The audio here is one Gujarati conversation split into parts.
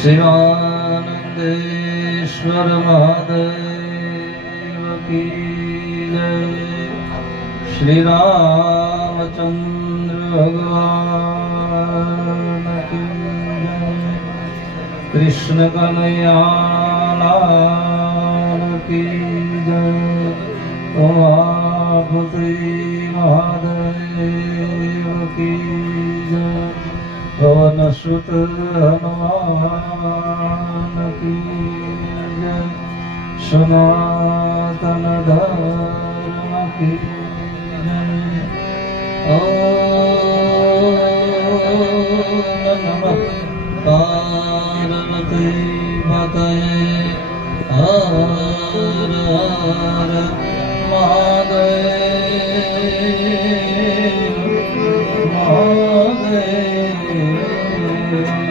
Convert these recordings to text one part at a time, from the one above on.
શિવાનંદેશ્વર મહાદેવ કી શ્રી રામચંદ્ર ભગવાન કૃષ્ણ કનૈયાલાલ કી જય ઉમાપતિ મહાદેવ કી પવન સુત હનુમાન કી સનાતન ધર્મ કી महादे નમઃ. હર મહાદેવ. Oh,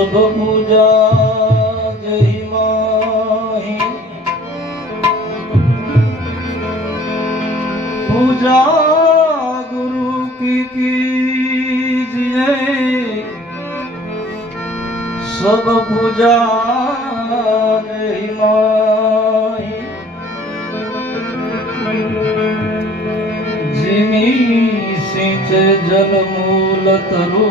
સર્વ પૂજા જય માહી પૂજા ગુરુ કીજીએ. સબ પૂજા જય માહી જીમી સિંચે જલ મૂલ તરુ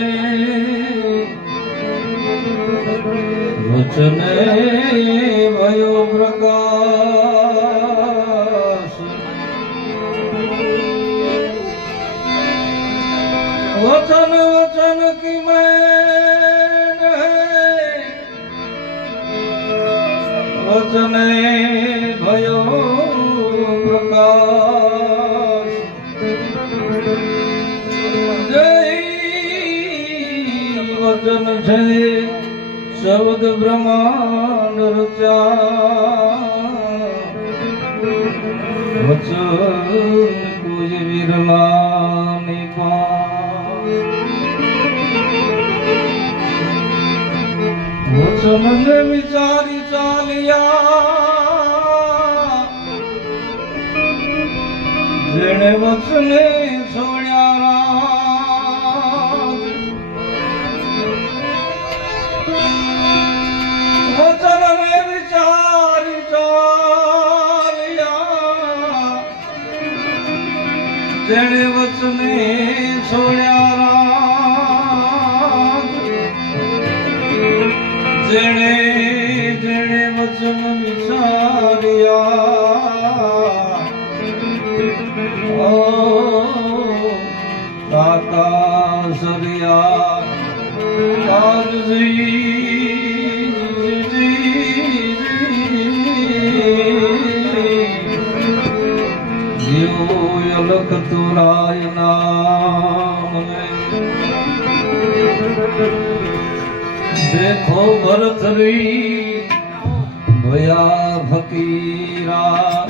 જને ભયો પ્રકાશ. વચન વચન કી મેં વચને ભયો પ્રકાશ. જય વચન જય શબ્દ બ્રહ્માંડ રચ્યા વચન કોઈ વિરલા નિપાસ વચન ને વિચારી ચાલ્યા. જેણે વચને જેણે વચને છોડ્યા રાત જેણે જેણે વચન વિચાર્યા. ઓ કાકા સરિયા લખ તુરાય નામ દેખો વરતરી ભયા ફકીરા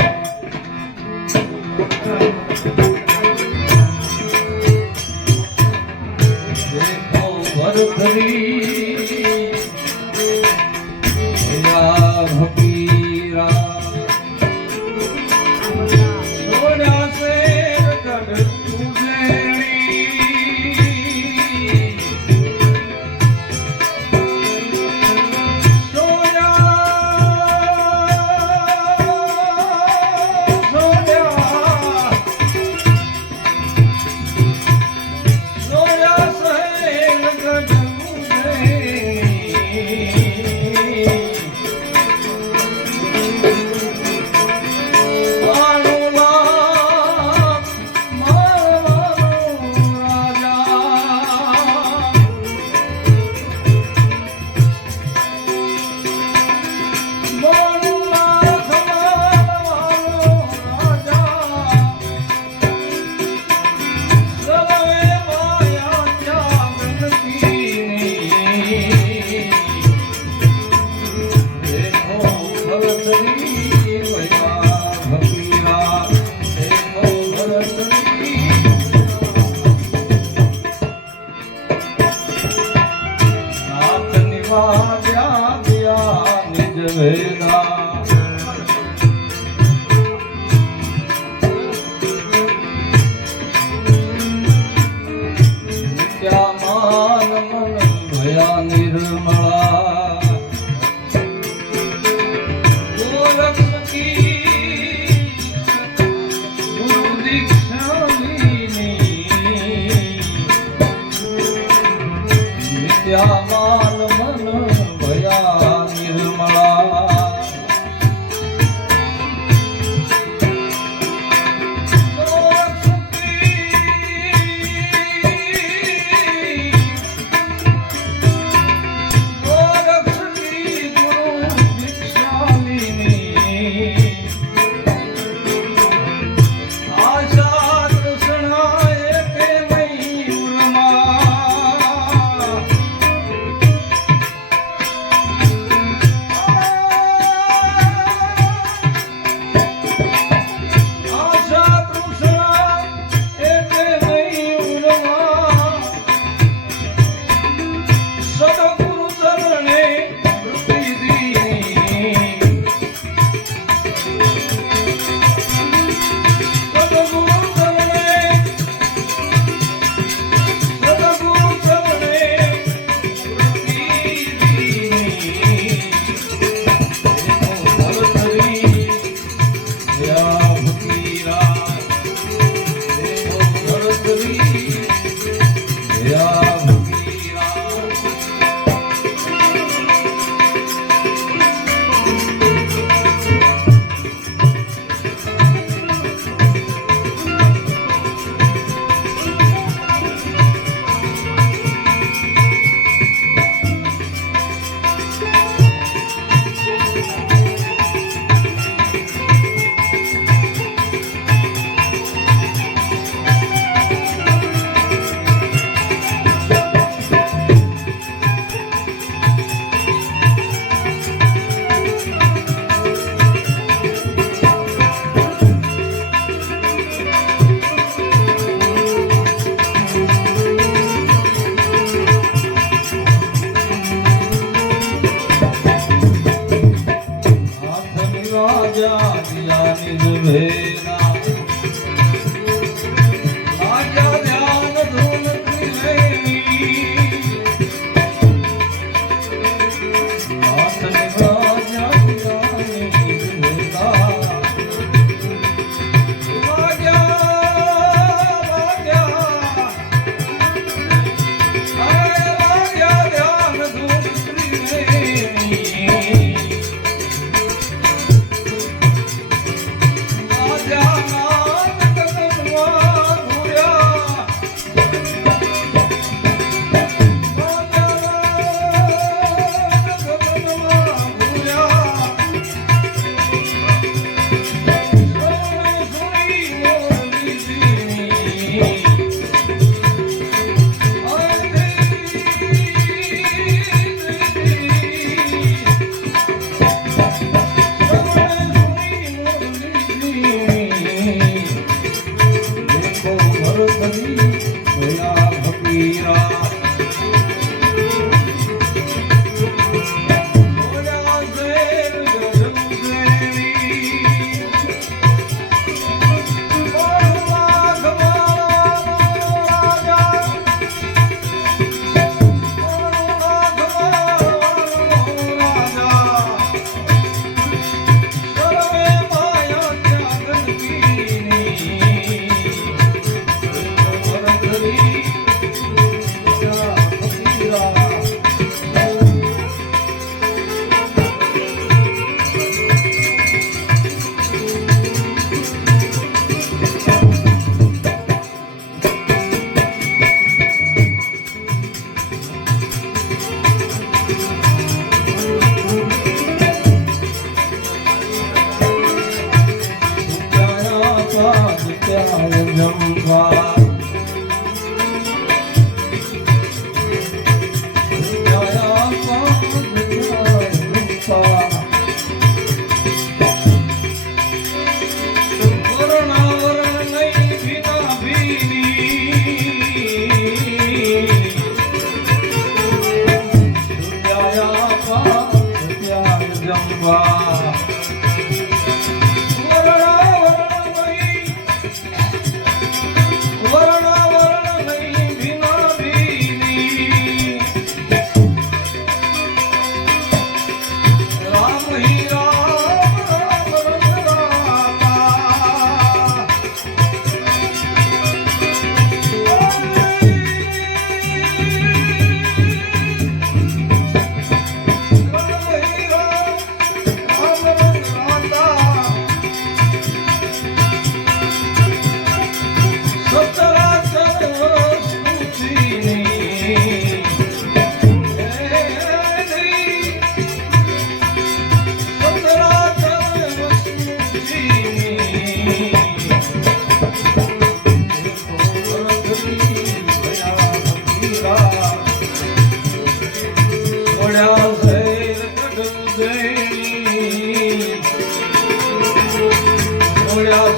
દેખો ભરતરી ભયા ફકીરા